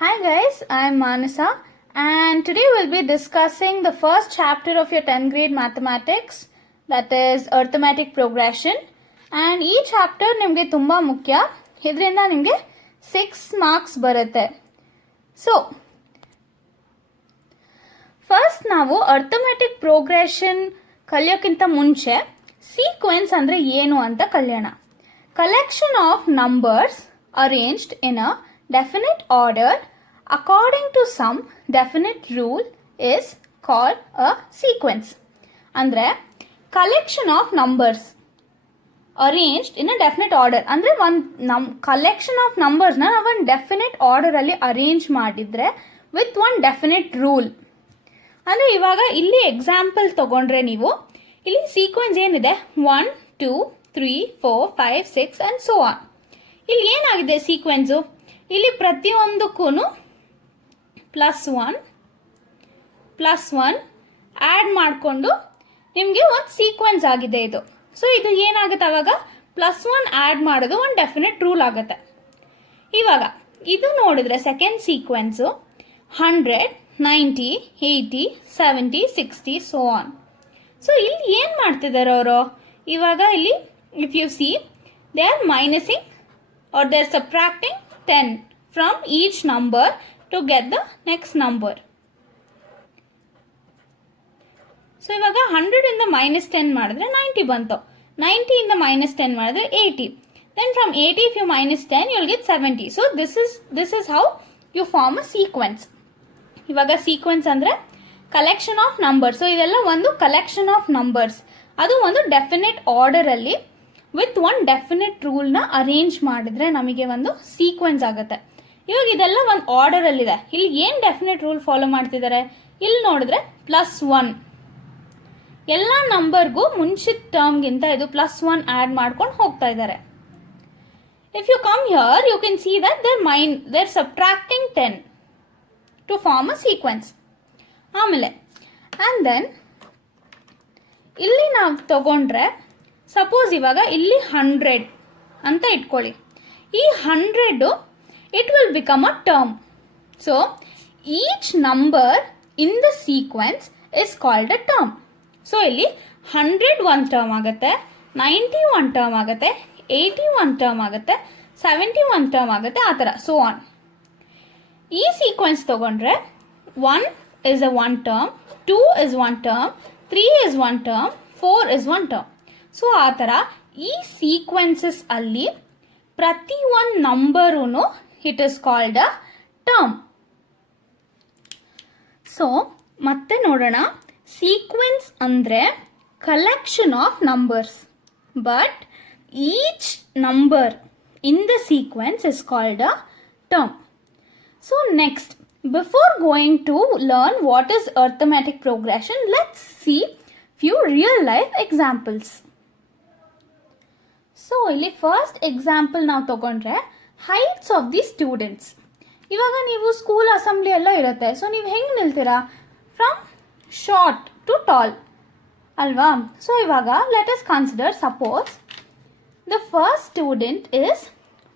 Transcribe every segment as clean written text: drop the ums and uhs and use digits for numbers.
Hi guys, I'm Manasa and today we'll be discussing the first chapter of your 10th grade mathematics, that is arithmetic progression. And ಈ ಚಾಪ್ಟರ್ ನಿಮಗೆ ತುಂಬ ಮುಖ್ಯ. ಇದರಿಂದ ನಿಮಗೆ 6 ಮಾರ್ಕ್ಸ್ ಬರುತ್ತೆ. So first ನಾವು ಅರ್ಥಮೆಟಿಕ್ ಪ್ರೋಗ್ರೆಷನ್ ಕಲಿಯೋಕ್ಕಿಂತ ಮುಂಚೆ ಸೀಕ್ವೆನ್ಸ್ ಅಂದರೆ ಏನು ಅಂತ ಕಲಿಯೋಣ. Collection of numbers arranged in a definite order according to some definite rule is called a sequence. ಅಂದ್ರೆ collection of numbers arranged in a definite order. ಅಂದ್ರೆ ಒಂದು collection of numbers ನ ನಾವು ಒಂದು ಡೆಫಿನೆಟ್ ಆರ್ಡರ್ ಅಲ್ಲಿ ಅರೇಂಜ್ ಮಾಡಿದ್ರೆ ವಿತ್ ಒನ್ ಡೆಫಿನೆಟ್ ರೂಲ್. ಅಂದ್ರೆ ಇವಾಗ ಇಲ್ಲಿ ಎಕ್ಸಾಂಪಲ್ ತಗೊಂಡ್ರೆ ನೀವು ಇಲ್ಲಿ ಸೀಕ್ವೆನ್ಸ್ ಏನಿದೆ 1 2 3 4 5 6 ಅಂಡ್ ಸೋ ಆನ್. ಇಲ್ಲಿ ಏನಾಗಿದೆ ಸೀಕ್ವೆನ್ಸು, ಇಲ್ಲಿ ಪ್ರತಿಯೊಂದಕ್ಕೂ +1 ಆ್ಯಡ್ ಮಾಡಿಕೊಂಡು ನಿಮಗೆ ಒಂದು ಸೀಕ್ವೆನ್ಸ್ ಆಗಿದೆ ಇದು. ಸೊ ಇದು ಏನಾಗುತ್ತೆ, ಅವಾಗ +1 ಆ್ಯಡ್ ಮಾಡೋದು ಒಂದು ಡೆಫಿನೆಟ್ ರೂಲ್ ಆಗುತ್ತೆ. ಇವಾಗ ಇದು ನೋಡಿದ್ರೆ second sequence 100 90 80 70 60 so on. So ಇಲ್ಲಿ ಏನು ಮಾಡ್ತಿದ್ದಾರೆ ಅವರು, ಇವಾಗ ಇಲ್ಲಿ if you see they are minusing or they are subtracting 10 from each number to get the next number. So ಇವಾಗ 100 ಇಂದ -10 ಮಾಡಿದ್ರೆ 90 ಬಂತು, 90 ಇಂದ -10 ಮಾಡಿದ್ರೆ 80, then from 80 if you -10 you will get 70. So this is how you form a sequence. ಇವಾಗ ಸೀಕ್ವೆನ್ಸ್ ಅಂದ್ರೆ collection of numbers. So ಇದೆಲ್ಲ ಒಂದು ಕಲೆಕ್ಷನ್ ಆಫ್ ನಂಬರ್ಸ್, ಅದು ಒಂದು ಡೆಫಿನೆಟ್ ಆರ್ಡರ್ ಅಲ್ಲಿ ವಿತ್ ಒನ್ ಡೆಫಿನೆಟ್ ರೂಲ್ನ ಅರೇಂಜ್ ಮಾಡಿದ್ರೆ ನಮಗೆ ಒಂದು ಸೀಕ್ವೆನ್ಸ್ ಆಗುತ್ತೆ. ಇವಾಗ ಇದೆಲ್ಲ ಒಂದು ಆರ್ಡರ್ ಅಲ್ಲಿದೆ. ಇಲ್ಲಿ ಏನು ಡೆಫಿನೆಟ್ ರೂಲ್ ಫಾಲೋ ಮಾಡ್ತಿದ್ದಾರೆ, ಇಲ್ಲಿ ನೋಡಿದ್ರೆ +1 ಎಲ್ಲ ನಂಬರ್ಗೂ ಮುಂಚಿನ ಟರ್ಮ್ಗಿಂತ ಇದು +1 ಆ್ಯಡ್ ಮಾಡ್ಕೊಂಡು ಹೋಗ್ತಾ ಇದ್ದಾರೆ. If you come here you can see that they're subtracting 10 to form a sequence. ಆಮೇಲೆ ಆ್ಯಂಡ್ ದೆನ್ ಇಲ್ಲಿ ನಾವು ತಗೊಂಡ್ರೆ ಸಪೋಸ್ ಇವಾಗ ಇಲ್ಲಿ 100 ಅಂತ ಇಟ್ಕೊಳ್ಳಿ. ಈ 100 it will become a term. So each number in the sequence is called a term. So ಇಲ್ಲಿ 100 ಒನ್ ಟರ್ಮ್ ಆಗುತ್ತೆ, 90 ಒನ್ ಟರ್ಮ್ ಆಗುತ್ತೆ, 80 ಒನ್ ಟರ್ಮ್ ಆಗುತ್ತೆ, 70 ಒನ್ ಟರ್ಮ್ ಆಗುತ್ತೆ, ಆ ಥರ ಸೋ ಆನ್. ಈ ಸೀಕ್ವೆನ್ಸ್ ತಗೊಂಡ್ರೆ 1 is a one term, 2 is one term, 3 is one term, 4 is one term. So ಆ ಥರ ಈ ಸೀಕ್ವೆನ್ಸಸ್ ಅಲ್ಲಿ ಪ್ರತಿ ಒಂದು ನಂಬರೂ it is called a term. So ಮತ್ತೆ ನೋಡೋಣ, ಸೀಕ್ವೆನ್ಸ್ ಅಂದರೆ collection of numbers, but each number in the sequence is called a term. So next, before going to learn what is arithmetic progression, let's see few real life examples. So ಇಲ್ಲಿ first example ನಾವು ತಗೊಂಡ್ರೆ heights of the students. ಇವಾಗ ನೀವು school assembly ಎಲ್ಲ ಇರುತ್ತೆ, ಸೊ ನೀವು ಹೆಂಗೆ ನಿಲ್ತೀರಾ, ಫ್ರಮ್ ಶಾರ್ಟ್ ಟು ಟಾಲ್ ಅಲ್ವಾ. ಸೊ ಇವಾಗ let us consider, suppose the first student is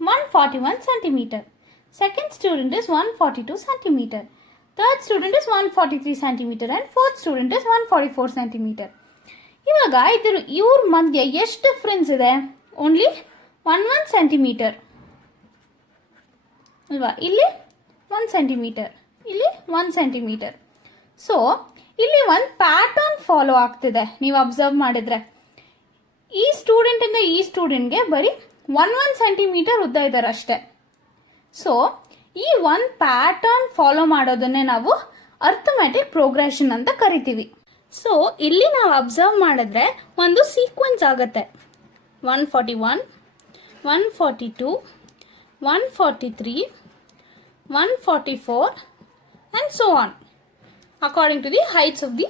141 centimeter, second student is 142 centimeter, third student is 143 centimeter and fourth student is 144 centimeter. ಇವಾಗ ಇವ್ರ ಮಧ್ಯೆ ಎಷ್ಟು ಡಿಫ್ರೆನ್ಸ್ ಇದೆ, ಓನ್ಲಿ 1 ಸೆಂಟಿಮೀಟರ್ ಅಲ್ವಾ. ಇಲ್ಲಿ 1 ಸೆಂಟಿಮೀಟರ್, ಇಲ್ಲಿ 1 ಸೆಂಟಿಮೀಟರ್. ಸೊ ಇಲ್ಲಿ ಒಂದು ಪ್ಯಾಟರ್ನ್ ಫಾಲೋ ಆಗ್ತಿದೆ. ನೀವು ಅಬ್ಸರ್ವ್ ಮಾಡಿದ್ರೆ ಈ ಸ್ಟೂಡೆಂಟಿಂದ ಈ ಸ್ಟೂಡೆಂಟ್ಗೆ ಬರೀ 1 ಸೆಂಟಿಮೀಟರ್ ಉದ್ದ ಇದ್ದಾರೆ ಅಷ್ಟೇ. ಸೊ ಈ ಒಂದು ಪ್ಯಾಟರ್ನ್ ಫಾಲೋ ಮಾಡೋದನ್ನೇ ನಾವು ಅರ್ಥಮೆಟಿಕ್ ಪ್ರೋಗ್ರೆಷನ್ ಅಂತ ಕರಿತೀವಿ. ಸೊ ಇಲ್ಲಿ ನಾವು ಅಬ್ಸರ್ವ್ ಮಾಡಿದ್ರೆ ಒಂದು ಸೀಕ್ವೆನ್ಸ್ ಆಗುತ್ತೆ, 141 142 143 144 and so on according to the heights of the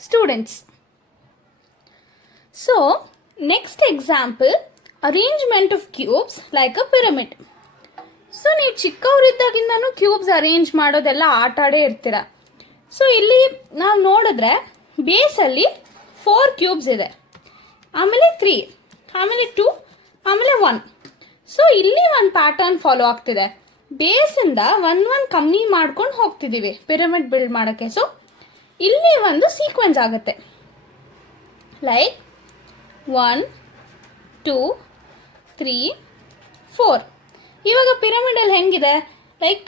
students. So next example, arrangement of cubes like a pyramid. So ನೀವು ಚಿಕ್ಕವರಿದ್ದಾಗಿಂದನೂ ಕ್ಯೂಬ್ಸ್ ಅರೇಂಜ್ ಮಾಡೋದೆಲ್ಲ ಆಟಾಡೇ ಇರ್ತೀರ. ಸೊ ಇಲ್ಲಿ ನಾವು ನೋಡಿದ್ರೆ ಬೇಸಲ್ಲಿ 4 ಕ್ಯೂಬ್ಸ್ ಇದೆ, ಆಮೇಲೆ 3, ಆಮೇಲೆ 2, ಆಮೇಲೆ 1. ಸೊ ಇಲ್ಲಿ ಒಂದು ಪ್ಯಾಟರ್ನ್ ಫಾಲೋ ಆಗ್ತಿದೆ. ಬೇಸಿಂದ ಒಂದು ಕಮ್ಮಿ ಮಾಡ್ಕೊಂಡು ಹೋಗ್ತಿದ್ದೀವಿ ಪಿರಮಿಡ್ ಬಿಲ್ಡ್ ಮಾಡೋಕ್ಕೆ. ಸೊ ಇಲ್ಲಿ ಒಂದು ಸೀಕ್ವೆನ್ಸ್ ಆಗುತ್ತೆ, ಲೈಕ್ 1 2 3 4. ಇವಾಗ ಪಿರಮಿಡಲ್ಲಿ ಹೆಂಗಿದೆ, ಲೈಕ್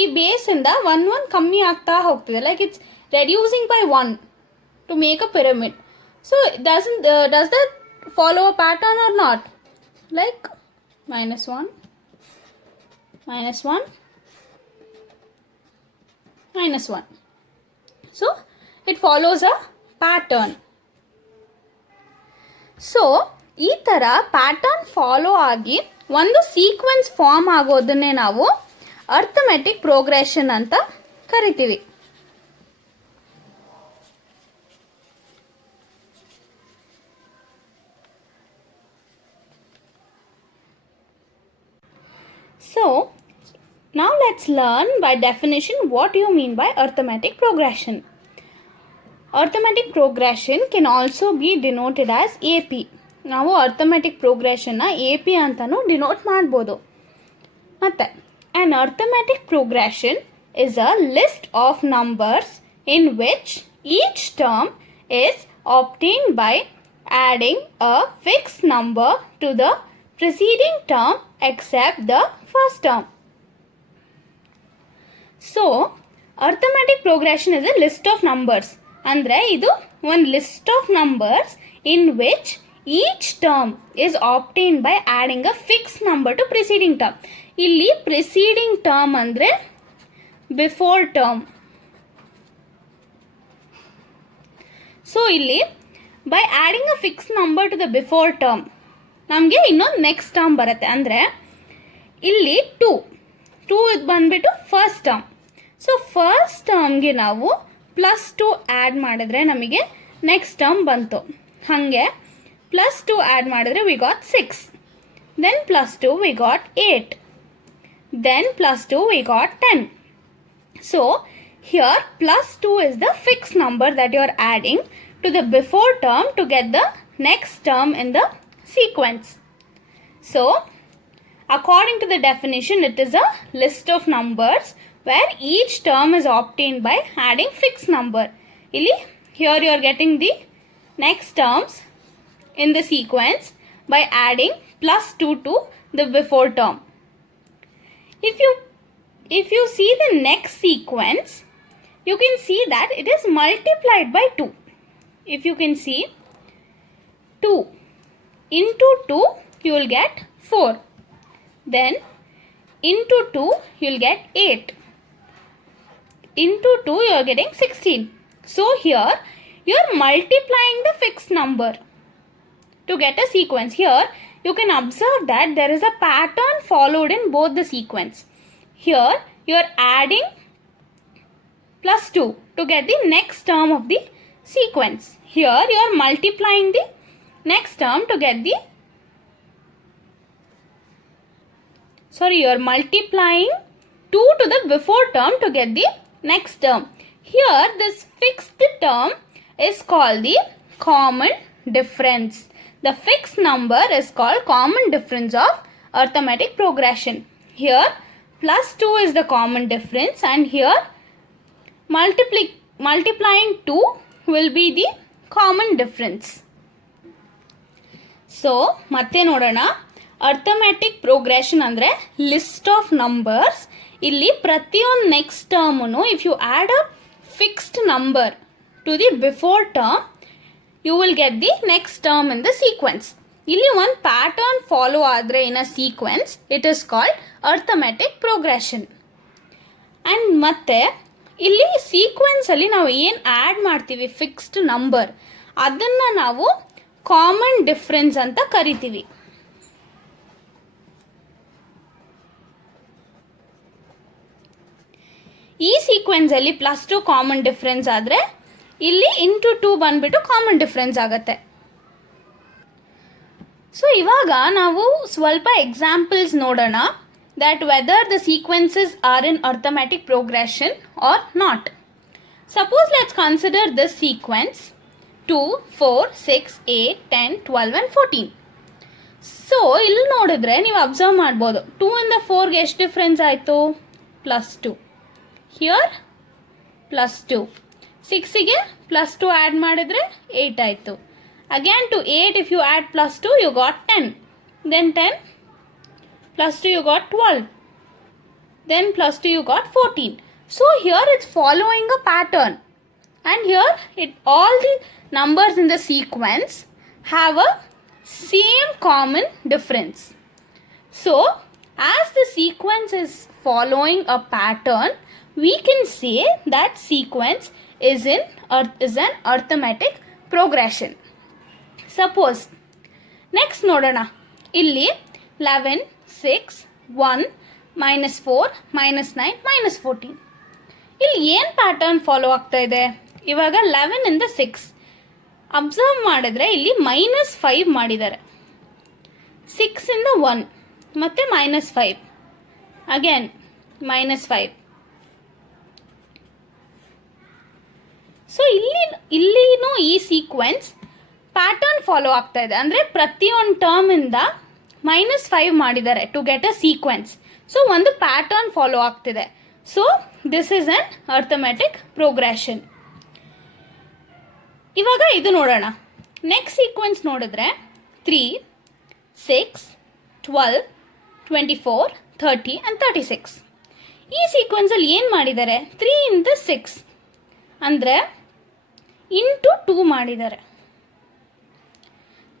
ಈ ಬೇಸಿಂದ ಒಂದು ಕಮ್ಮಿ ಆಗ್ತಾ ಹೋಗ್ತಿದೆ, like it's reducing by 1 to make a pyramid. So does that follow a pattern or not? Like -1 -1 -1. So it follows a pattern. So ಈ ಥರ ಪ್ಯಾಟರ್ನ್ ಫಾಲೋ ಆಗಿ ಒಂದು ಸೀಕ್ವೆನ್ಸ್ ಫಾರ್ಮ್ ಆಗೋದನ್ನೇ ನಾವು ಅರ್ಥಮೆಟಿಕ್ ಪ್ರೋಗ್ರೆಷನ್ ಅಂತ ಕರಿತೀವಿ. So now let's learn by definition what you mean by arithmetic progression. Arithmetic progression can also be denoted as AP. ನಾವು arithmetic progressionನ AP ಅಂತಾನೂ ಡಿನೋಟ್ ಮಾಡ್ಬೋದು. ಮತ್ತೆ an arithmetic progression is a list of numbers in which each term is obtained by adding a fixed number to the preceding term except the first term. So arithmetic progression is a list of numbers. ಅಂದರೆ ಇದು ಒಂದು list of numbers in which each term is obtain by adding a fix number to preceding term. ಇಲ್ಲಿ ಪ್ರಿಸೀಡಿಂಗ್ ಟರ್ಮ್ ಅಂದರೆ before term. So ಇಲ್ಲಿ by adding a fix number to the before term ನಮಗೆ ಇನ್ನೊಂದು ನೆಕ್ಸ್ಟ್ ಟರ್ಮ್ ಬರುತ್ತೆ. ಅಂದರೆ ಇಲ್ಲಿ 2 ಇದು ಬಂದುಬಿಟ್ಟು ಫಸ್ಟ್ ಟರ್ಮ್. ಸೊ ಫಸ್ಟ್ ಟರ್ಮ್ಗೆ ನಾವು +2 ಆ್ಯಡ್ ಮಾಡಿದ್ರೆ ನಮಗೆ ನೆಕ್ಸ್ಟ್ ಟರ್ಮ್ ಬಂತು. ಹಾಗೆ +2 ಆ್ಯಡ್ ಮಾಡಿದ್ರೆ we got 6, then +2 we got 8, then +2 we got 10. So here +2 is the fixed number that you are adding to the before term to get the next term in the sequence. So according to the definition, it is a list of numbers where each term is obtained by adding fixed number. Here you are getting the next terms in the sequence by adding +2 to the before term. If you see the next sequence, you can see that it is multiplied by 2. If you can see 2 into 2, you will get 4. Then into 2, you will get 8. Into 2, you are getting 16. So here, you are multiplying the fixed number to get a sequence. Here, you can observe that there is a pattern followed in both the sequence. Here, you are adding +2 to get the next term of the sequence. Here, you are multiplying the next term to get the you are multiplying 2 to the before term to get the next term. Here this fixed term is called the common difference. The fixed number is called common difference of arithmetic progression. Here +2 is the common difference and here multiplying 2 will be the common difference. So ಮತ್ತೆ ನೋಡೋಣ. Arithmetic progression ಅಂದರೆ list of numbers. ಇಲ್ಲಿ ಪ್ರತಿಯೊಂದು next term if you add a fixed number to the before term you will get the next term in the sequence. ಇಲ್ಲಿ ಒಂದು pattern follow ಆದರೆ in a sequence it is called arithmetic progression. And ಮತ್ತೆ ಇಲ್ಲಿ ಸೀಕ್ವೆನ್ಸಲ್ಲಿ ನಾವು ಏನು ಆ್ಯಡ್ ಮಾಡ್ತೀವಿ fixed number ಅದನ್ನು ನಾವು ಕಾಮನ್ ಡಿಫ್ರೆನ್ಸ್ ಅಂತ ಕರಿತೀವಿ. ಈ ಸೀಕ್ವೆನ್ಸಲ್ಲಿ +2 ಕಾಮನ್ ಡಿಫ್ರೆನ್ಸ್ ಆದರೆ ಇಲ್ಲಿ into 2 ಬಂದುಬಿಟ್ಟು ಕಾಮನ್ ಡಿಫ್ರೆನ್ಸ್ ಆಗುತ್ತೆ. ಸೊ ಇವಾಗ ನಾವು ಸ್ವಲ್ಪ ಎಕ್ಸಾಂಪಲ್ಸ್ ನೋಡೋಣ that whether the sequences are in arithmetic progression or not. Suppose let's consider this sequence 2, 4, 6, 8, 10, 12 and 14. ಸೊ ಇಲ್ಲಿ ನೋಡಿದ್ರೆ ನೀವು ಅಬ್ಸರ್ವ್ ಮಾಡ್ಬೋದು 2 ಇಂದ 4ಗೆ ಎಷ್ಟು ಡಿಫ್ರೆನ್ಸ್ ಆಯಿತು, +2. ಹಿಯರ್ +2. 6ಗೆ +2 ಆ್ಯಡ್ ಮಾಡಿದರೆ 8 ಆಯಿತು. Again to 8 if you add +2 you got 10. Then 10 +2 you got 12. Then +2 you got 14. So here it's following a pattern. And here all the numbers in the sequence have a same common difference. So as the sequence is following a pattern, we can say that sequence is an arithmetic progression. Suppose next nodana illi 11, 6, 1, -4, -9, -14. ಇಲ್ಲಿ ಏನು pattern follow ಆಗ್ತಾ ಇದೆ? ಇವಾಗ 11 ಇಂದ 6 ಅಬ್ಸರ್ವ್ ಮಾಡಿದ್ರೆ ಇಲ್ಲಿ -5 ಮಾಡಿದ್ದಾರೆ. 6 ಇಂದ 1 ಮತ್ತೆ -5 ಅಗೇನ್ -5. ಸೊ ಇಲ್ಲಿನೂ ಈ ಸೀಕ್ವೆನ್ಸ್ ಪ್ಯಾಟರ್ನ್ ಫಾಲೋ ಆಗ್ತಾ ಇದೆ. ಅಂದರೆ ಪ್ರತಿಯೊಂದು ಟರ್ಮ್ ಇಂದ -5 ಮಾಡಿದ್ದಾರೆ to get a sequence. So ಒಂದು ಪ್ಯಾಟರ್ನ್ ಫಾಲೋ ಆಗ್ತಿದೆ. So this is an arithmetic progression. ಇವಾಗ ಇದು ನೋಡೋಣ. ನೆಕ್ಸ್ಟ್ ಸೀಕ್ವೆನ್ಸ್ ನೋಡಿದ್ರೆ 3, 6, 12, 24, 30 and 36. ಈ ಸೀಕ್ವೆನ್ಸಲ್ಲಿ ಏನು ಮಾಡಿದ್ದಾರೆ? 3 ಇಂದ 6 ಅಂದರೆ ಇಂಟು 2 ಮಾಡಿದ್ದಾರೆ.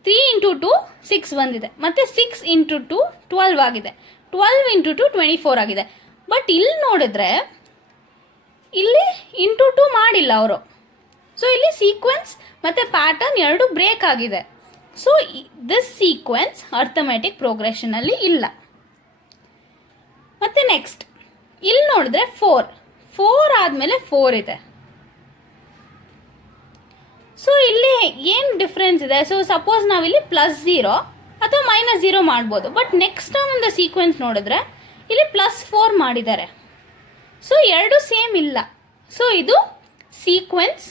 3 ಇಂಟು 2 6 ಬಂದಿದೆ. ಮತ್ತು 6 ಇಂಟು 2 12 ಆಗಿದೆ. 12 ಇಂಟು 2 24 ಆಗಿದೆ. ಬಟ್ ಇಲ್ಲಿ ನೋಡಿದ್ರೆ ಇಲ್ಲಿ ಇಂಟು 2 ಮಾಡಿಲ್ಲ ಅವರು. ಸೊ ಇಲ್ಲಿ ಸೀಕ್ವೆನ್ಸ್ ಮತ್ತು ಪ್ಯಾಟರ್ನ್ ಎರಡು ಬ್ರೇಕ್ ಆಗಿದೆ. ಸೊ ದಿಸ್ ಸೀಕ್ವೆನ್ಸ್ ಅರ್ಥಮೆಟಿಕ್ ಪ್ರೋಗ್ರೆಷನಲ್ಲಿ ಇಲ್ಲ. ಮತ್ತು ನೆಕ್ಸ್ಟ್ ಇಲ್ಲಿ ನೋಡಿದ್ರೆ 4 ಆದಮೇಲೆ 4 ಇದೆ. ಸೊ ಇಲ್ಲಿ ಏನು ಡಿಫ್ರೆನ್ಸ್ ಇದೆ? ಸೊ ಸಪೋಸ್ ನಾವಿಲ್ಲಿ +0 ಅಥವಾ -0 ಮಾಡ್ಬೋದು. ಬಟ್ ನೆಕ್ಸ್ಟ್ ಟರ್ಮ್ ಇಂದ ಸೀಕ್ವೆನ್ಸ್ ನೋಡಿದ್ರೆ ಇಲ್ಲಿ +4 ಮಾಡಿದ್ದಾರೆ. ಸೊ ಎರಡು ಸೇಮ್ ಇಲ್ಲ. ಸೊ ಇದು ಸೀಕ್ವೆನ್ಸ್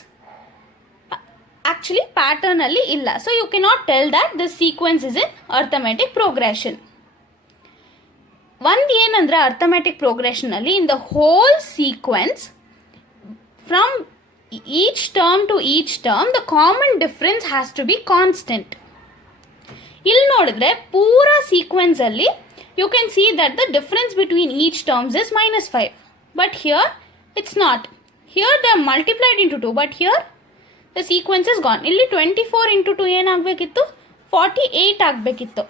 ಆ್ಯಕ್ಚುಲಿ ಪ್ಯಾಟರ್ನಲ್ಲಿ ಇಲ್ಲ. So you cannot tell that this sequence is in arithmetic progression. ಒಂದು ಏನಂದರೆ ಅರ್ಥಮೆಟಿಕ್ ಪ್ರೋಗ್ರೆಷನಲ್ಲಿ in the whole sequence from each term to each term the common difference has to be constant. ಇಲ್ಲಿ ನೋಡಿದ್ರೆ ಪೂರಾ ಸೀಕ್ವೆನ್ಸ್ ಅಲ್ಲಿ you can see that the difference between each terms is -5, but here it's not. Here they are multiplied into 2, but here the sequence is gone. ಇಲ್ಲಿ 24 into 2 ಏನಾಗಬೇಕಿತ್ತು? 48 ಆಗಬೇಕಿತ್ತು.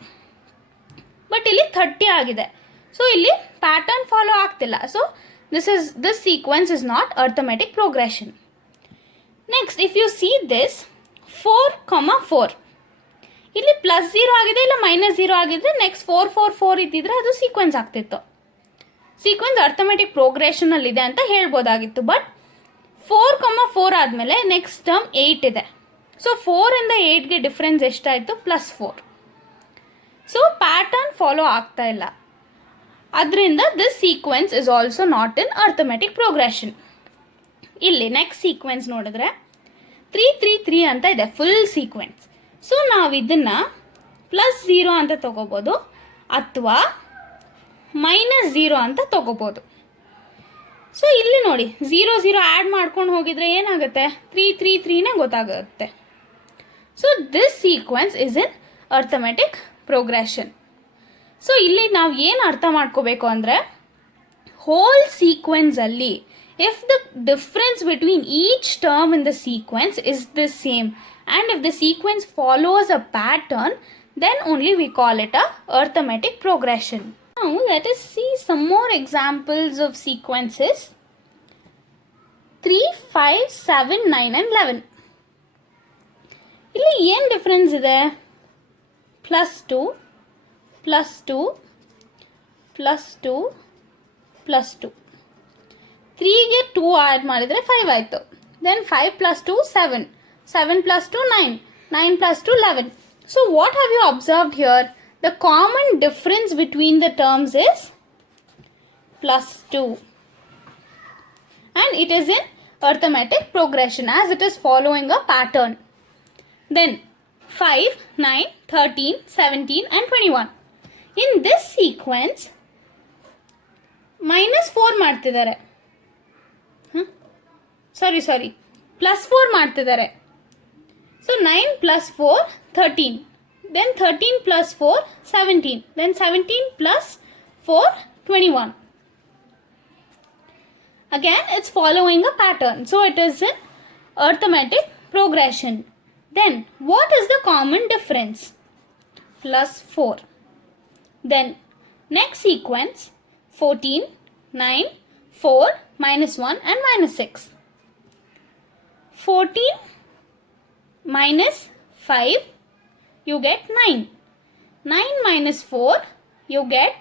ಬಟ್ ಇಲ್ಲಿ 30 ಆಗಿದೆ. ಸೊ ಇಲ್ಲಿ ಪ್ಯಾಟರ್ನ್ ಫಾಲೋ ಆಗ್ತಿಲ್ಲ. So this sequence is not arithmetic progression. Next, if you see this 4, ಇಲ್ಲಿ +0 ಆಗಿದೆ, ಇಲ್ಲ -0 ಆಗಿದ್ರೆ ನೆಕ್ಸ್ಟ್ 4, 4, 4 ಇದ್ದಿದ್ರೆ ಅದು ಸೀಕ್ವೆನ್ಸ್ ಆಗ್ತಿತ್ತು. ಸೀಕ್ವೆನ್ಸ್ ಅರ್ಥಮೆಟಿಕ್ ಪ್ರೋಗ್ರೆಷನಲ್ಲಿದೆ ಅಂತ ಹೇಳ್ಬೋದಾಗಿತ್ತು. ಬಟ್ 4, 4 ಆದಮೇಲೆ ನೆಕ್ಸ್ಟ್ ಟರ್ಮ್ 8 ಇದೆ. ಸೊ 4 ಇಂದ 8ಗೆ ಡಿಫ್ರೆನ್ಸ್ ಎಷ್ಟಾಯಿತು? +4. ಸೊ ಪ್ಯಾಟರ್ನ್ ಫಾಲೋ ಆಗ್ತಾ ಇಲ್ಲ. ಅದರಿಂದ this sequence is also not in arithmetic progression. ಇಲ್ಲಿ ನೆಕ್ಸ್ಟ್ ಸೀಕ್ವೆನ್ಸ್ ನೋಡಿದ್ರೆ 3, 3, 3 ಅಂತ ಇದೆ ಫುಲ್ ಸೀಕ್ವೆನ್ಸ್. ಸೊ ನಾವು ಇದನ್ನು +0 ಅಂತ ತಗೋಬೋದು ಅಥವಾ -0 ಅಂತ ತಗೋಬೋದು. ಸೊ ಇಲ್ಲಿ ನೋಡಿ 0, 0 ಆ್ಯಡ್ ಮಾಡ್ಕೊಂಡು ಹೋಗಿದ್ರೆ ಏನಾಗುತ್ತೆ? 3, 3, 3ನೇ ಗೊತ್ತಾಗುತ್ತೆ. So this sequence is in arithmetic progression. So ಇಲ್ಲಿ ನಾವು ಏನು ಅರ್ಥ ಮಾಡ್ಕೋಬೇಕು ಅಂದರೆ ಹೋಲ್ ಸೀಕ್ವೆನ್ಸಲ್ಲಿ if the difference between each term in the sequence is the same and if the sequence follows a pattern, then only we call it a arithmetic progression. Now let us see some more examples of sequences. 3, 5, 7, 9 and 11. ಇಲ್ಲಿ ಏನು ಡಿಫ್ರೆನ್ಸ್ ಇದೆ? +2, +2, +2, +2. 3ಗೆ 2 ಆ್ಯಡ್ ಮಾಡಿದರೆ 5 ಆಯಿತು. ದೆನ್ 5 + 2 7, 7 + 2 9, 9 + 2 11. So what have you observed here? The common difference between the terms is +2 and it is in arithmetic progression as it is following a pattern. Then 5, 9, 13, 17 and 21. In this sequence, -4 ಮಾಡ್ತಿದ್ದಾರೆ. ಸಾರಿ +4 ಮಾಡ್ತಿದ್ದಾರೆ. So 9 plus 4, 13. Then 13 plus 4, 17. Then 17 plus 4, 21. Again, it's following a pattern. So it is in arithmetic progression. Then, what is the common difference? +4. Then, next sequence, 14, 9, 4, -1 and -6. 14 minus 5, you get 9. 9 minus 4, you get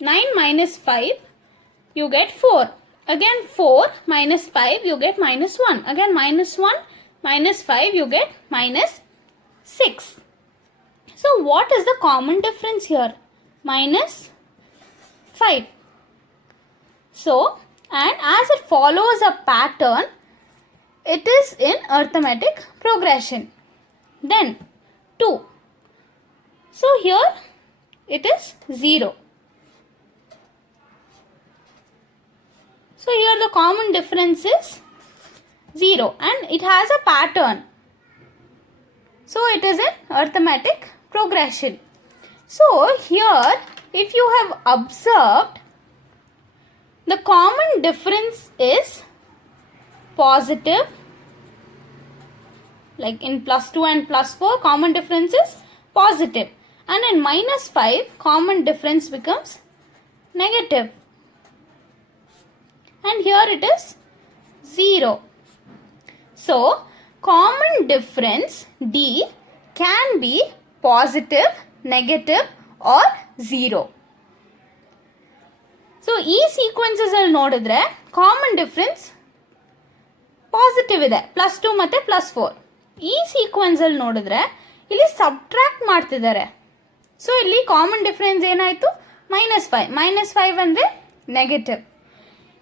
9 minus 5, you get 4. Again 4 minus 5, you get -1. Again -1 minus 5, you get -6. So what is the common difference here? -5. So, and as it follows a pattern, it is in arithmetic progression. Then 2. So here it is 0. So here the common difference is 0 and it has a pattern. So it is in arithmetic progression. So here if you have observed, the common difference is positive, like in +2 and +4 common difference is positive, and in -5 common difference becomes negative, and here it is 0. So common difference D can be positive, negative or 0. So ಈ sequences ಅಲ್ಲಿ ನೋಡಿದ್ರೆ common difference positive ಇದೆ, +2 ಮತ್ತೆ +4. ಈ ಸೀಕ್ವೆನ್ಸ್ ಅಲ್ಲಿ ನೋಡಿದ್ರೆ ಇಲ್ಲಿ ಸಬ್ಟ್ರಾಕ್ಟ್ ಮಾಡ್ತಿದ್ದಾರೆ. ಸೊ ಇಲ್ಲಿ ಕಾಮನ್ ಡಿಫರೆನ್ಸ್ ಏನಾಯ್ತು? -5. -5 ಅಂದ್ರೆ ನೆಗೆಟಿವ್.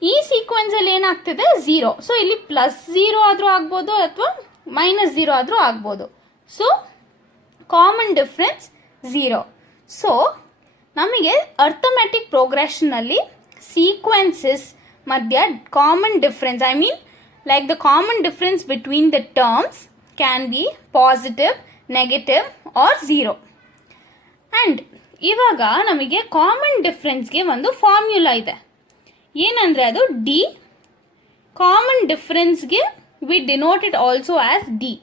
ಈ ಸೀಕ್ವೆನ್ಸ್ ಅಲ್ಲಿ ಏನಾಗ್ತಿದೆ? 0. ಸೊ ಇಲ್ಲಿ +0 ಆದ್ರೂ ಆಗ್ಬೋದು ಅಥವಾ -0 ಆದ್ರೂ ಆಗ್ಬೋದು. So common difference 0. ಸೊ ನಮಗೆ ಅರ್ಥಮೆಟಿಕ್ ಪ್ರೋಗ್ರೆಷನ್ ಅಲ್ಲಿ ಸೀಕ್ವೆನ್ಸಸ್ ಮಧ್ಯ common difference, I mean like the common difference between the terms can be positive, negative or 0. And ಇವಾಗ ನಮಗೆ ಕಾಮನ್ ಡಿಫರೆನ್ಸ್ಗೆ ಒಂದು ಫಾರ್ಮ್ಯುಲಾ ಇದೆ. ಏನಂದರೆ ಅದು ಡಿ. ಕಾಮನ್ ಡಿಫರೆನ್ಸ್ಗೆ we denote it also as D.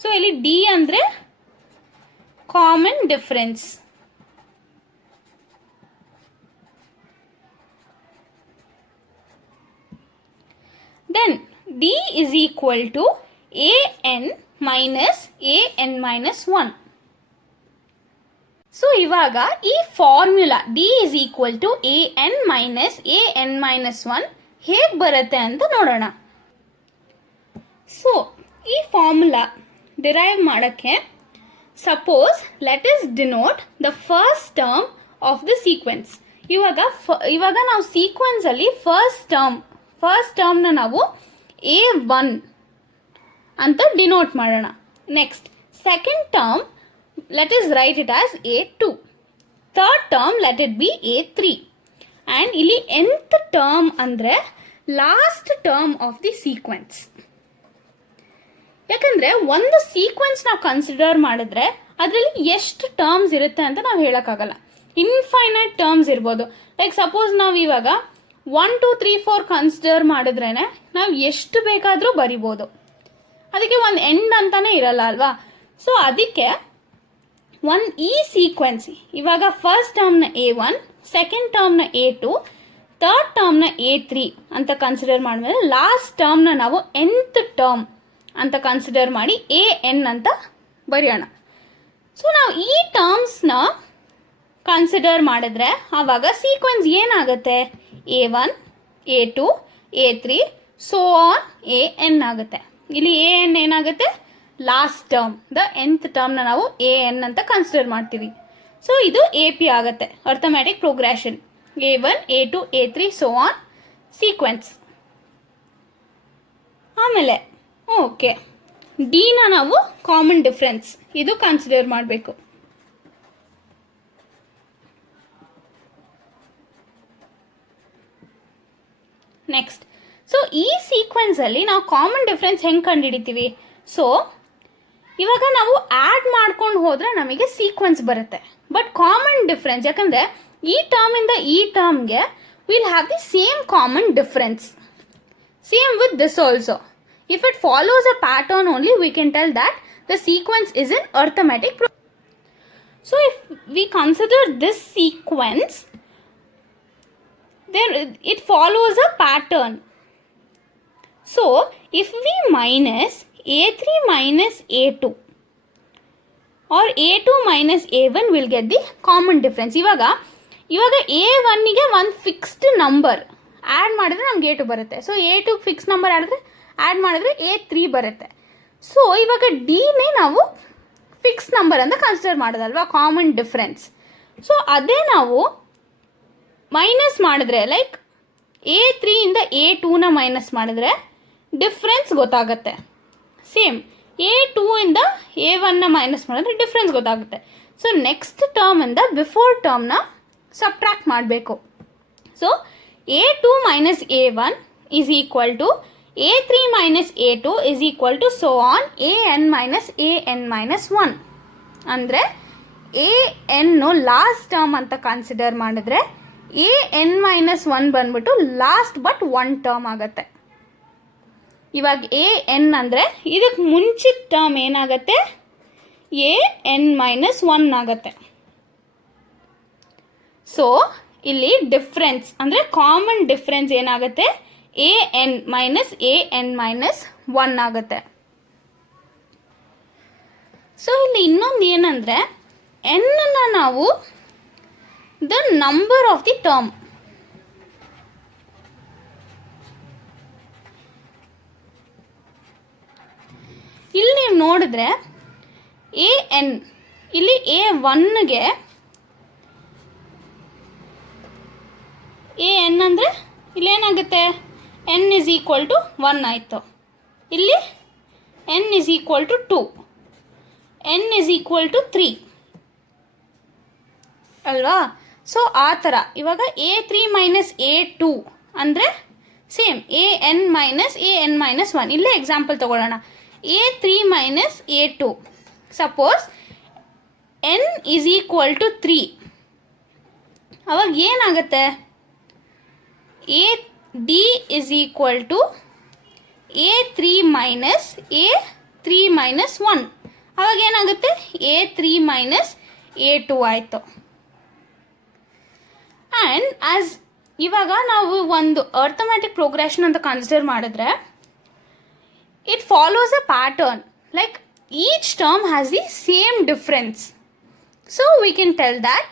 So ಇಲ್ಲಿ ಡಿ ಅಂದರೆ common difference. Then D is equal to an minus an minus 1. So ಇವಾಗ ಈ formula D is equal to an minus 1 ಹೇಗೆ ಬರುತ್ತೆ ಅಂತ ನೋಡೋಣ. ಸೊ ಈ ಫಾರ್ಮುಲಾ ಡಿರೈವ್ ಮಾಡೋಕ್ಕೆ suppose let us denote the first term of the sequence. ಇವಾಗ ನಾವು ಸೀಕ್ವೆನ್ಸಲ್ಲಿ ಫಸ್ಟ್ ಟರ್ಮ್ನ ನಾವು A1 ಅಂತ ಡಿನೋಟ್ ಮಾಡೋಣ. Next second term let us right it as A2. Third term let it be A3. And ಇಲ್ಲಿ nth ಟರ್ಮ್ ಅಂದರೆ last term of the sequence. ಯಾಕಂದರೆ ಒಂದು ಸೀಕ್ವೆನ್ಸ್ ನಾವು ಕನ್ಸಿಡರ್ ಮಾಡಿದ್ರೆ ಅದರಲ್ಲಿ ಎಷ್ಟು ಟರ್ಮ್ಸ್ ಇರುತ್ತೆ ಅಂತ ನಾವು ಹೇಳೋಕ್ಕಾಗಲ್ಲ. ಇನ್ಫೈನೈಟ್ ಟರ್ಮ್ಸ್ ಇರ್ಬೋದು. ಲೈಕ್ ಸಪೋಸ್ ನಾವು ಇವಾಗ 1 2 3 4 ಕನ್ಸಿಡರ್ ಮಾಡಿದ್ರೇ ನಾವು ಎಷ್ಟು ಬೇಕಾದರೂ ಬರಿಬೋದು. ಅದಕ್ಕೆ ಒಂದು ಎಂಡ್ ಅಂತಾನೆ ಇರಲ್ಲ ಅಲ್ವಾ. ಸೊ ಅದಕ್ಕೆ ಈ ಸೀಕ್ವೆನ್ಸ್ ಇವಾಗ ಫಸ್ಟ್ ಟರ್ಮ್ನ A1, ಸೆಕೆಂಡ್ ಟರ್ಮ್ನ A2, ಥರ್ಡ್ ಟರ್ಮ್ನ A3 ಅಂತ ಕನ್ಸಿಡರ್ ಮಾಡಿದ್ಮೇಲೆ ಲಾಸ್ಟ್ ಟರ್ಮ್ನ ನಾವು nth ಟರ್ಮ್ ಅಂತ ಕನ್ಸಿಡರ್ ಮಾಡಿ an ಅಂತ ಬರೆಯೋಣ. ಸೊ ನಾವು ಈ ಟರ್ಮ್ಸ್ನ ಕನ್ಸಿಡರ್ ಮಾಡಿದ್ರೆ ಆವಾಗ ಸೀಕ್ವೆನ್ಸ್ ಏನಾಗುತ್ತೆ? A1, A2, A3 so on an ಆಗುತ್ತೆ. ಇಲ್ಲಿ an ಏನಾಗುತ್ತೆ? ಲಾಸ್ಟ್ ಟರ್ಮ್, ದ nth ಟರ್ಮ್ನ ನಾವು an ಅಂತ ಕನ್ಸಿಡರ್ ಮಾಡ್ತೀವಿ. ಸೊ ಇದು AP ಆಗುತ್ತೆ, arithmetic progression. A1, A2, A3 so on sequence. ಆಮೇಲೆ ಓಕೆ, ಡಿನ ನಾವು ಕಾಮನ್ ಡಿಫ್ರೆನ್ಸ್ ಇದು ಕನ್ಸಿಡರ್ ಮಾಡಬೇಕು. ನೆಕ್ಸ್ಟ್, ಸೊ ಈ ಸೀಕ್ವೆನ್ಸಲ್ಲಿ ನಾವು ಕಾಮನ್ ಡಿಫ್ರೆನ್ಸ್ ಹೆಂಗೆ ಕಂಡುಹಿಡಿತೀವಿ? ಸೊ ಇವಾಗ ನಾವು ಆ್ಯಡ್ ಮಾಡ್ಕೊಂಡು ಹೋದರೆ ನಮಗೆ ಸೀಕ್ವೆನ್ಸ್ ಬರುತ್ತೆ. ಬಟ್ ಕಾಮನ್ ಡಿಫ್ರೆನ್ಸ್, ಯಾಕಂದರೆ ಈ ಟರ್ಮಿಂದ ಈ ಟರ್ಮ್ಗೆ will have the same common difference. Same with this also. If it follows a pattern only, we can tell that the sequence is an arithmetic. So if we consider this sequence, then it follows a pattern. So if we minus a3 minus a2 or a2 minus a1, we'll get the common difference. ಇವಾಗ a1ಗೆ ಒಂದು fixed number add ಮಾಡಿದ್ರೆ ನಮ್ಗೆ a2 ಬರುತ್ತೆ. So a2 fix number add ಮಾಡಿದ್ರೆ a3 ಬರುತ್ತೆ. ಸೊ ಇವಾಗ ಡಿನೇ ನಾವು ಫಿಕ್ಸ್ ನಂಬರ್ ಅಂತ ಕನ್ಸಿಡರ್ ಮಾಡೋದಲ್ವಾ, ಕಾಮನ್ ಡಿಫ್ರೆನ್ಸ್. ಸೊ ಅದೇ ನಾವು ಮೈನಸ್ ಮಾಡಿದ್ರೆ, ಲೈಕ್ a3ಇಂದ a2ನ ಮೈನಸ್ ಮಾಡಿದ್ರೆ ಡಿಫ್ರೆನ್ಸ್ ಗೊತ್ತಾಗುತ್ತೆ. ಸೇಮ್ a2ಇಂದ a1ನ ಮೈನಸ್ ಮಾಡಿದ್ರೆ ಡಿಫ್ರೆನ್ಸ್ ಗೊತ್ತಾಗುತ್ತೆ. ಸೊ ನೆಕ್ಸ್ಟ್ ಟರ್ಮಿಂದ ಬಿಫೋರ್ ಟರ್ಮ್ನ ಸಬ್ಟ್ರಾಕ್ಟ್ ಮಾಡಬೇಕು. So a2 minus a1 is equal to a3 minus a2 is equal to so on an minus 1. ಅಂದರೆ an ಲಾಸ್ಟ್ ಟರ್ಮ್ ಅಂತ ಕನ್ಸಿಡರ್ ಮಾಡಿದ್ರೆ an minus 1 ಬಂದ್ಬಿಟ್ಟು ಲಾಸ್ಟ್ ಬಟ್ ಒನ್ ಟರ್ಮ್ ಆಗುತ್ತೆ. ಇವಾಗ an ಅಂದರೆ ಇದಕ್ಕೆ ಮುಂಚಿನ ಟರ್ಮ್ ಏನಾಗುತ್ತೆ, an minus 1 ಆಗುತ್ತೆ. ಸೊ ಇಲ್ಲಿ ಡಿಫ್ರೆನ್ಸ್ ಅಂದರೆ ಕಾಮನ್ ಡಿಫ್ರೆನ್ಸ್ ಏನಾಗುತ್ತೆ, an minus 1 ಆಗುತ್ತೆ. ಸೊ ಇಲ್ಲಿ ಇನ್ನೊಂದು ಏನಂದರೆ, ಎನ್ನ ನಾವು the number of the term, ಇಲ್ಲಿ ನೀವು ನೋಡಿದ್ರೆ an ಇಲ್ಲಿ a1ಗೆ an ಅಂದರೆ ಇಲ್ಲೇನಾಗುತ್ತೆ, n is equal to 1 ಆಯಿತು. ಇಲ್ಲಿ n is equal to 2, n is equal to 3 ಅಲ್ವಾ. ಸೊ ಆ ಥರ ಇವಾಗ a3 ಮೈನಸ್ a2 ಅಂದರೆ ಸೇಮ್ an minus 1. ಇಲ್ಲೇ ಎಕ್ಸಾಂಪಲ್ ತೊಗೊಳ್ಳೋಣ. a3 minus a2, suppose n is equal to 3, ಅವಾಗ ಏನಾಗುತ್ತೆ, d is equal to a3 minus 1. ಅವಾಗ ಏನಾಗುತ್ತೆ, a3 minus a2 ಆಯಿತು. ಆ್ಯಂಡ್ ಆ್ಯಸ್ ಇವಾಗ ನಾವು ಒಂದು ಅರ್ಥಮ್ಯಾಟಿಕ್ ಪ್ರೋಗ್ರೆಷನ್ ಅಂತ ಕನ್ಸಿಡರ್ ಮಾಡಿದ್ರೆ it follows a pattern, like each term has the same difference. So we can tell that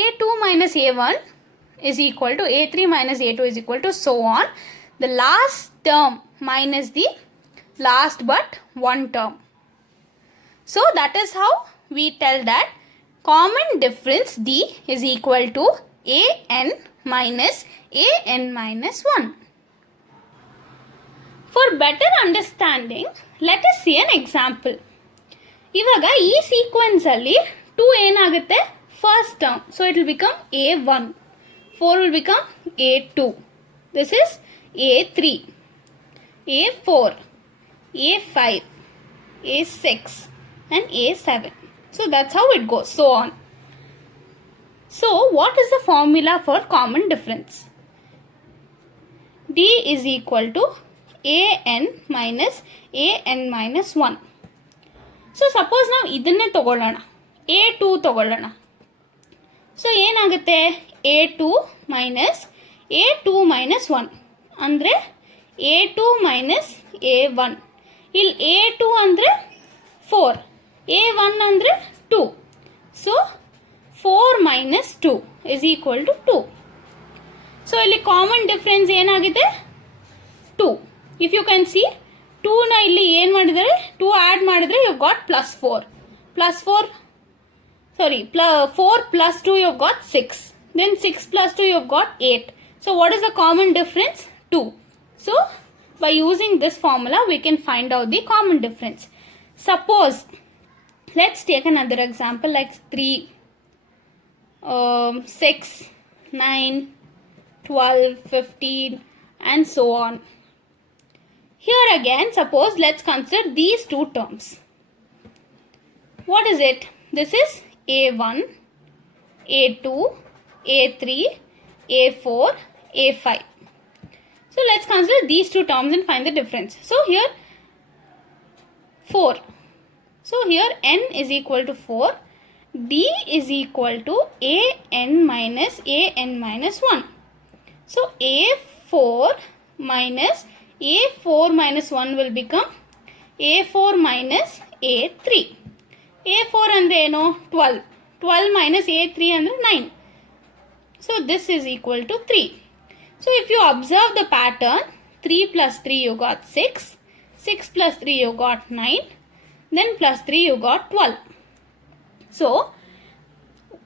a2 minus a1 is equal to a3 minus a2 is equal to so on the last term minus the last but one term. So that is how we tell that common difference d is equal to an minus 1. For better understanding, let us see an example. ಇವಾಗ ಈ ಸೀಕ್ವೆನ್ಸ್ ಅಲ್ಲಿ 2 ಏನಾಗುತ್ತೆ, first term. So it will become a1, 4 will become a2, this is a3, a4, a5, a6 and a7. So that's how it goes, so on. So what is the formula for common difference? D is equal to an minus 1. So suppose ನಾವು ಇದನ್ನೇ ತಗೊಳ್ಳೋಣ, a2 ತಗೊಳ್ಳೋಣ. ಸೊ ಏನಾಗುತ್ತೆ, a2 minus 1 ಅಂದರೆ a2 minus a1. ಇಲ್ಲಿ a2 ಅಂದರೆ 4, a1 ಅಂದರೆ 2. ಸೊ 4 minus 2 is equal to 2. ಸೊ ಇಲ್ಲಿ ಕಾಮನ್ ಡಿಫ್ರೆನ್ಸ್ ಏನಾಗಿದೆ, 2. ಇಫ್ ಯು ಕ್ಯಾನ್ ಸಿ 2ನ ಇಲ್ಲಿ ಏನು ಮಾಡಿದರೆ, 2 ಆ್ಯಡ್ ಮಾಡಿದರೆ ಯು ಗಾಟ್ +4. 4 plus 2 you've got 6. Then 6 plus 2 you've got 8. So what is the common difference? 2. So by using this formula we can find out the common difference. Suppose, let's take another example like 3, 6, 9, 12, 15 and so on. Here again, suppose let's consider these two terms. What is it? This is A1, A2, A3, A4, A5. So let's consider these two terms and find the difference. So here 4. So here n is equal to 4. D is equal to an minus 1. So A4 minus 1 will become A4 minus A3. A4 andre eno 12. 12 minus A3 andre 9. So this is equal to 3. So if you observe the pattern, 3 plus 3 you got 6. 6 plus 3 you got 9. Then plus 3 you got 12. So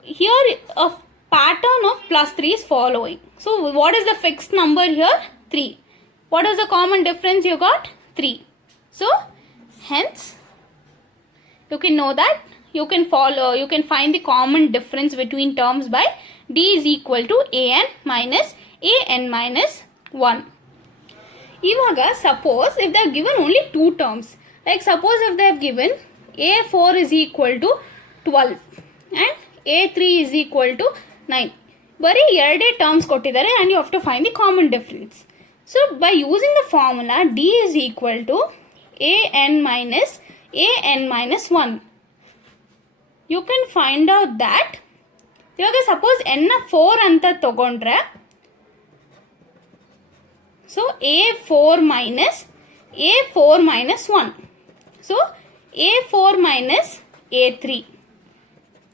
here a pattern of plus 3 is following. So what is the fixed number here? 3. What is the common difference you got? 3. So hence you can know that you can find the common difference between terms by D is equal to an minus 1. Ivaga, suppose if they are given only two terms, like suppose if they have given A4 is equal to 12 and A3 is equal to 9. Bari erade terms kottidare and you have to find the common difference. So by using the formula, D is equal to an minus 1. You can find out that ivaga suppose n 4 anta tagondre, so A4 minus 1. So A4 minus A3,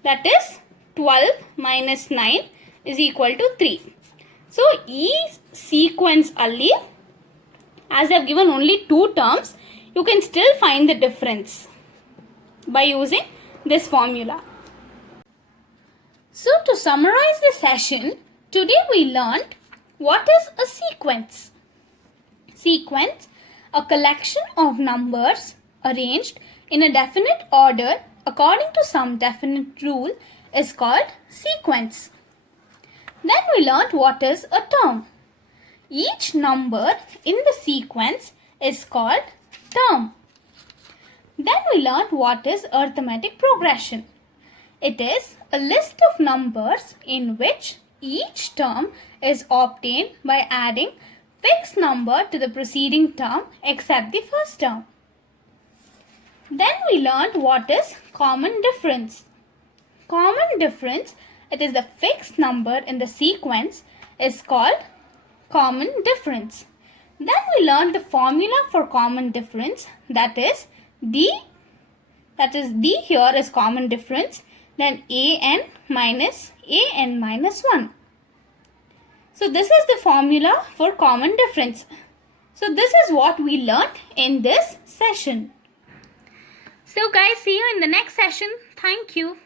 that is 12 minus 9 is equal to 3. So E sequence alli, as I have given only two terms, you can still find the difference by using this formula. So to summarize the session, today we learned what is a sequence. Sequence, a collection of numbers arranged in a definite order according to some definite rule, is called sequence. Then we learned what is a term. Each number in the sequence is called term. Then we learned what is arithmetic progression. It is a list of numbers in which each term is obtained by adding fixed number to the preceding term except the first term. Then we learned what is common difference. Common difference, it is the fixed number in the sequence, is called common difference. Then we learned the formula for common difference, that is D here is common difference, then an minus 1. So this is the formula for common difference. So this is what we learned in this session. So guys, see you in the next session. Thank you.